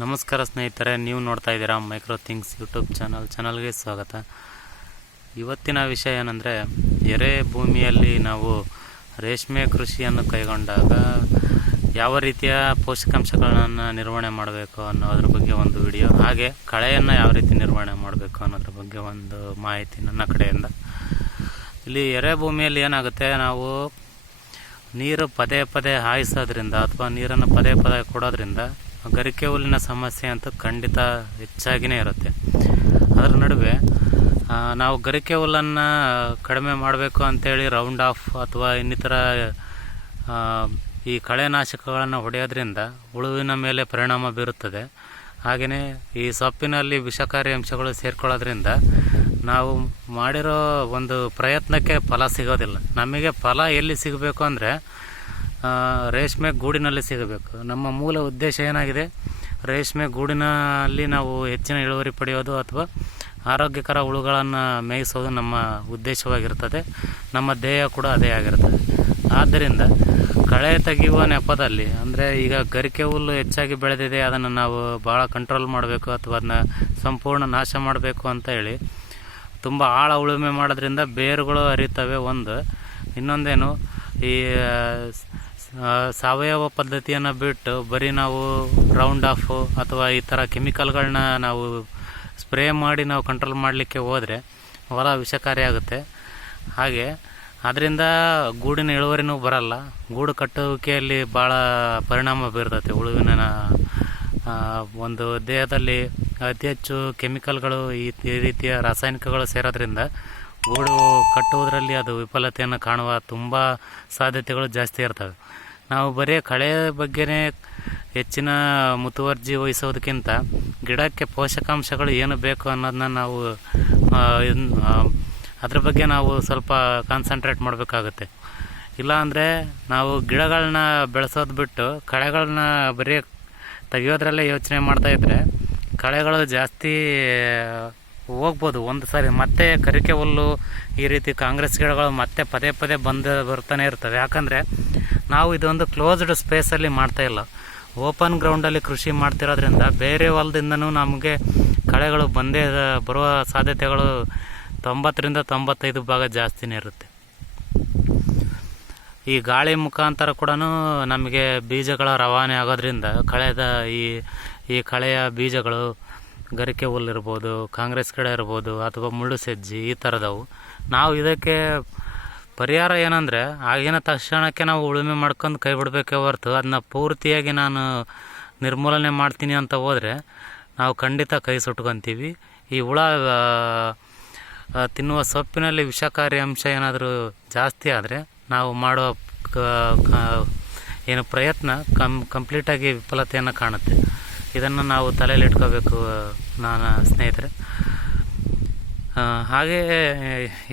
ನಮಸ್ಕಾರ ಸ್ನೇಹಿತರೆ, ನೀವು ನೋಡ್ತಾ ಇದ್ದೀರಾ ಮೈಕ್ರೋ ಥಿಂಗ್ಸ್ ಯೂಟ್ಯೂಬ್ ಚಾನಲ್ಗೆ ಸ್ವಾಗತ. ಇವತ್ತಿನ ವಿಷಯ ಏನಂದರೆ, ಎರೆ ಭೂಮಿಯಲ್ಲಿ ನಾವು ರೇಷ್ಮೆ ಕೃಷಿಯನ್ನು ಕೈಗೊಂಡಾಗ ಯಾವ ರೀತಿಯ ಪೋಷಕಾಂಶಗಳನ್ನು ನಿರ್ವಹಣೆ ಮಾಡಬೇಕು ಅನ್ನೋದ್ರ ಬಗ್ಗೆ ಒಂದು ವಿಡಿಯೋ, ಹಾಗೆ ಕಳೆಯನ್ನು ಯಾವ ರೀತಿ ನಿರ್ವಹಣೆ ಮಾಡಬೇಕು ಅನ್ನೋದ್ರ ಬಗ್ಗೆ ಒಂದು ಮಾಹಿತಿ ನನ್ನ ಕಡೆಯಿಂದ. ಇಲ್ಲಿ ಎರೆ ಭೂಮಿಯಲ್ಲಿ ಏನಾಗುತ್ತೆ, ನಾವು ನೀರು ಪದೇ ಪದೇ ಹಾಯಿಸೋದ್ರಿಂದ ಅಥವಾ ನೀರನ್ನು ಪದೇ ಪದೇ ಕೊಡೋದ್ರಿಂದ ಗರಿಕೆ ಹುಲ್ಲಿನ ಸಮಸ್ಯೆ ಅಂತೂ ಖಂಡಿತ ಹೆಚ್ಚಾಗಿಯೇ ಇರುತ್ತೆ. ಅದರ ನಡುವೆ ನಾವು ಗರಿಕೆ ಹುಲ್ಲನ್ನು ಕಡಿಮೆ ಮಾಡಬೇಕು ಅಂಥೇಳಿ ರೌಂಡ್ ಆಫ್ ಅಥವಾ ಇನ್ನಿತರ ಈ ಕಳೆನಾಶಕಗಳನ್ನು ಹೊಡೆಯೋದ್ರಿಂದ ಹುಳುವಿನ ಮೇಲೆ ಪರಿಣಾಮ ಬೀರುತ್ತದೆ. ಹಾಗೆಯೇ ಈ ಸೊಪ್ಪಿನಲ್ಲಿ ವಿಷಕಾರಿ ಅಂಶಗಳು ಸೇರ್ಕೊಳ್ಳೋದ್ರಿಂದ ನಾವು ಮಾಡಿರೋ ಒಂದು ಪ್ರಯತ್ನಕ್ಕೆ ಫಲ ಸಿಗೋದಿಲ್ಲ. ನಮಗೆ ಫಲ ಎಲ್ಲಿ ಸಿಗಬೇಕು ಅಂದರೆ ರೇಷ್ಮೆ ಗೂಡಿನಲ್ಲಿ ಸಿಗಬೇಕು. ನಮ್ಮ ಮೂಲ ಉದ್ದೇಶ ಏನಾಗಿದೆ, ರೇಷ್ಮೆ ಗೂಡಿನಲ್ಲಿ ನಾವು ಹೆಚ್ಚಿನ ಇಳುವರಿ ಪಡೆಯೋದು ಅಥವಾ ಆರೋಗ್ಯಕರ ಹುಳುಗಳನ್ನು ಮೇಯಿಸೋದು ನಮ್ಮ ಉದ್ದೇಶವಾಗಿರ್ತದೆ. ನಮ್ಮ ಧ್ಯೇಯ ಕೂಡ ಅದೇ ಆಗಿರ್ತದೆ. ಆದ್ದರಿಂದ ಕಳೆ ತೆಗೆಯುವ ನೆಪದಲ್ಲಿ, ಅಂದರೆ ಈಗ ಗರಿಕೆ ಹುಲ್ಲು ಹೆಚ್ಚಾಗಿ ಬೆಳೆದಿದೆ, ಅದನ್ನು ನಾವು ಭಾಳ ಕಂಟ್ರೋಲ್ ಮಾಡಬೇಕು ಅಥವಾ ಅದನ್ನ ಸಂಪೂರ್ಣ ನಾಶ ಮಾಡಬೇಕು ಅಂತ ಹೇಳಿ ತುಂಬ ಆಳ ಉಳುಮೆ ಮಾಡೋದ್ರಿಂದ ಬೇರುಗಳು ಹರಿತವೆ. ಇನ್ನೊಂದೇನು, ಈ ಸಾವಯವ ಪದ್ಧತಿಯನ್ನು ಬಿಟ್ಟು ಬರೀ ನಾವು ರೌಂಡ್ ಆಫು ಅಥವಾ ಈ ಥರ ಕೆಮಿಕಲ್ಗಳನ್ನ ನಾವು ಸ್ಪ್ರೇ ಮಾಡಿ ನಾವು ಕಂಟ್ರೋಲ್ ಮಾಡಲಿಕ್ಕೆ ಹೋದರೆ ಹೊಲ ವಿಷಕಾರಿಯಾಗುತ್ತೆ. ಹಾಗೆ ಅದರಿಂದ ಗೂಡಿನ ಇಳುವರಿನೂ ಬರಲ್ಲ. ಗೂಡು ಕಟ್ಟುವಿಕೆಯಲ್ಲಿ ಭಾಳ ಪರಿಣಾಮ ಬೀರ್ತದೆ. ಹುಳುವಿನ ಒಂದು ದೇಹದಲ್ಲಿ ಅತಿ ಹೆಚ್ಚು ಕೆಮಿಕಲ್ಗಳು, ಈ ರೀತಿಯ ರಾಸಾಯನಿಕಗಳು ಸೇರೋದ್ರಿಂದ ಗೂಡು ಕಟ್ಟುವುದರಲ್ಲಿ ಅದು ವಿಫಲತೆಯನ್ನು ಕಾಣುವ ತುಂಬ ಸಾಧ್ಯತೆಗಳು ಜಾಸ್ತಿ ಇರ್ತವೆ. ನಾವು ಬರೀ ಕಳೆ ಬಗ್ಗೆನೇ ಹೆಚ್ಚಿನ ಮುತುವರ್ಜಿ ವಹಿಸೋದಕ್ಕಿಂತ ಗಿಡಕ್ಕೆ ಪೋಷಕಾಂಶಗಳು ಏನು ಬೇಕು ಅನ್ನೋದನ್ನ ನಾವು ಅದ್ರ ಬಗ್ಗೆ ನಾವು ಸ್ವಲ್ಪ ಕಾನ್ಸಂಟ್ರೇಟ್ ಮಾಡಬೇಕಾಗುತ್ತೆ. ಇಲ್ಲಾಂದರೆ ನಾವು ಗಿಡಗಳನ್ನ ಬೆಳೆಸೋದು ಬಿಟ್ಟು ಕಳೆಗಳನ್ನ ಬರೀ ತೆಗಿಯೋದ್ರಲ್ಲೇ ಯೋಚನೆ ಮಾಡ್ತಾಯಿದ್ರೆ ಕಳೆಗಳು ಜಾಸ್ತಿ ಹೋಗ್ಬೋದು. ಒಂದು ಸಾರಿ ಮತ್ತೆ ಗರಿಕೆ ಹುಲ್ಲು, ಈ ರೀತಿ ಕಾಂಗ್ರೆಸ್ ಗಿಡಗಳು ಮತ್ತೆ ಪದೇ ಪದೇ ಬರ್ತಾನೆ ಇರ್ತವೆ. ಯಾಕಂದರೆ ನಾವು ಇದೊಂದು ಕ್ಲೋಸ್ಡ್ ಸ್ಪೇಸಲ್ಲಿ ಮಾಡ್ತಾಯಿಲ್ಲ, ಓಪನ್ ಗ್ರೌಂಡಲ್ಲಿ ಕೃಷಿ ಮಾಡ್ತಿರೋದ್ರಿಂದ ಬೇರೆ ಹೊಲದಿಂದನೂ ನಮಗೆ ಕಳೆಗಳು ಬರುವ ಸಾಧ್ಯತೆಗಳು 90-95% ಜಾಸ್ತಿನೇ ಇರುತ್ತೆ. ಈ ಗಾಳಿ ಮುಖಾಂತರ ಕೂಡ ನಮಗೆ ಬೀಜಗಳ ರವಾನೆ ಆಗೋದ್ರಿಂದ ಈ ಕಳೆಯ ಬೀಜಗಳು ಗರಿಕೆ ಹುಲ್ಲಿರ್ಬೋದು, ಕಾಂಗ್ರೆಸ್ ಗಿಡ ಇರ್ಬೋದು ಅಥವಾ ಮುಳ್ಳು ಸಜ್ಜಿ, ಈ ಥರದವು. ನಾವು ಇದಕ್ಕೆ ಪರಿಹಾರ ಏನಂದರೆ, ಆಗಿನ ತಕ್ಷಣಕ್ಕೆ ನಾವು ಉಳುಮೆ ಮಾಡ್ಕೊಂಡು ಕೈ ಬಿಡಬೇಕೇ ಹೊರತು ಅದನ್ನ ಪೂರ್ತಿಯಾಗಿ ನಾನು ನಿರ್ಮೂಲನೆ ಮಾಡ್ತೀನಿ ಅಂತ ಹೋದರೆ ನಾವು ಖಂಡಿತ ಕೈ ಸುಟ್ಕೊತೀವಿ. ಈ ಹುಳ ತಿನ್ನುವ ಸೊಪ್ಪಿನಲ್ಲಿ ವಿಷಕಾರಿ ಅಂಶ ಏನಾದರೂ ಜಾಸ್ತಿ ಆದರೆ ನಾವು ಮಾಡೋ ಏನು ಪ್ರಯತ್ನ ಕಂಪ್ಲೀಟಾಗಿ ವಿಫಲತೆಯನ್ನು ಕಾಣುತ್ತೆ. ಇದನ್ನು ನಾವು ತಲೆಯಲ್ಲಿ ಇಟ್ಕೋಬೇಕು ನಾನು ಸ್ನೇಹಿತರೆ. ಹಾಗೆ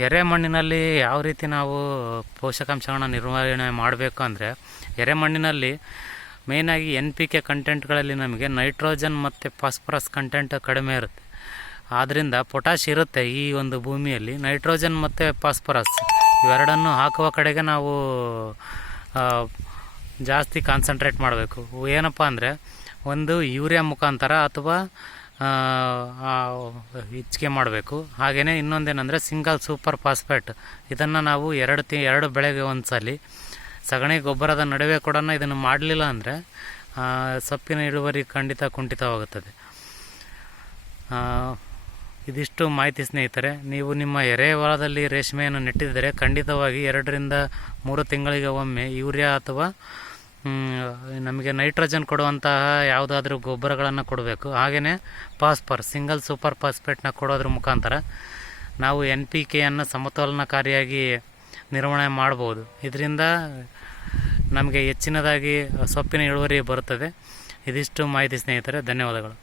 ಎರೆ ಮಣ್ಣಿನಲ್ಲಿ ಯಾವ ರೀತಿ ನಾವು ಪೋಷಕಾಂಶಗಳನ್ನ ನಿರ್ವಹಣೆ ಮಾಡಬೇಕು ಅಂದರೆ, ಎರೆ ಮಣ್ಣಿನಲ್ಲಿ ಮೇಯ್ನಾಗಿ NPK ಕಂಟೆಂಟ್ಗಳಲ್ಲಿ ನಮಗೆ ನೈಟ್ರೋಜನ್ ಮತ್ತು ಫಾಸ್ಫರಸ್ ಕಂಟೆಂಟ್ ಕಡಿಮೆ ಇರುತ್ತೆ. ಆದ್ದರಿಂದ ಪೊಟ್ಯಾಷ್ ಇರುತ್ತೆ ಈ ಒಂದು ಭೂಮಿಯಲ್ಲಿ. ನೈಟ್ರೋಜನ್ ಮತ್ತು ಫಾಸ್ಫರಸ್ ಇವೆರಡನ್ನು ಹಾಕುವ ಕಡೆಗೆ ನಾವು ಜಾಸ್ತಿ ಕಾನ್ಸಂಟ್ರೇಟ್ ಮಾಡಬೇಕು. ಏನಪ್ಪ ಅಂದರೆ, ಒಂದು ಯೂರಿಯಾ ಮುಖಾಂತರ ಅಥವಾ ಹೆಚ್ಚಿಗೆ ಮಾಡಬೇಕು. ಹಾಗೆಯೇ ಇನ್ನೊಂದೇನೆಂದರೆ ಸಿಂಗಲ್ ಸೂಪರ್ ಫಾಸ್ಫೇಟ್. ಇದನ್ನು ನಾವು ಎರಡು ಬೆಳೆಗೆ ಒಂದು ಸಲ ಸಗಣಿ ಗೊಬ್ಬರದ ನಡುವೆ ಕೂಡ ಇದನ್ನು ಮಾಡಲಿಲ್ಲ ಅಂದರೆ ಸೊಪ್ಪಿನ ಇಳುವರಿ ಖಂಡಿತ ಕುಂಠಿತವಾಗುತ್ತದೆ. ಇದಿಷ್ಟು ಮಾಹಿತಿ ಸ್ನೇಹಿತರೆ. ನೀವು ನಿಮ್ಮ ಎರೆ ಹೊಲದಲ್ಲಿ ರೇಷ್ಮೆಯನ್ನು ನೆಟ್ಟಿದ್ದರೆ ಖಂಡಿತವಾಗಿ 2-3 ತಿಂಗಳಿಗೆ ಒಮ್ಮೆ ಯೂರಿಯಾ ಅಥವಾ ನಮಗೆ ನೈಟ್ರೋಜನ್ ಕೊಡುವಂತಹ ಯಾವುದಾದ್ರೂ ಗೊಬ್ಬರಗಳನ್ನು ಕೊಡಬೇಕು. ಹಾಗೆಯೇ ಸಿಂಗಲ್ ಸೂಪರ್ ಫಾಸ್ಫೇಟ್ನ ಕೊಡೋದ್ರ ಮುಖಾಂತರ ನಾವು NPKಯನ್ನು ಸಮತೋಲನಕಾರಿಯಾಗಿ ನಿರ್ವಹಣೆ ಮಾಡ್ಬೋದು. ಇದರಿಂದ ನಮಗೆ ಹೆಚ್ಚಿನದಾಗಿ ಸೊಪ್ಪಿನ ಇಳುವರಿ ಬರುತ್ತದೆ. ಇದಿಷ್ಟು ಮಾಹಿತಿ ಸ್ನೇಹಿತರೆ. ಧನ್ಯವಾದಗಳು.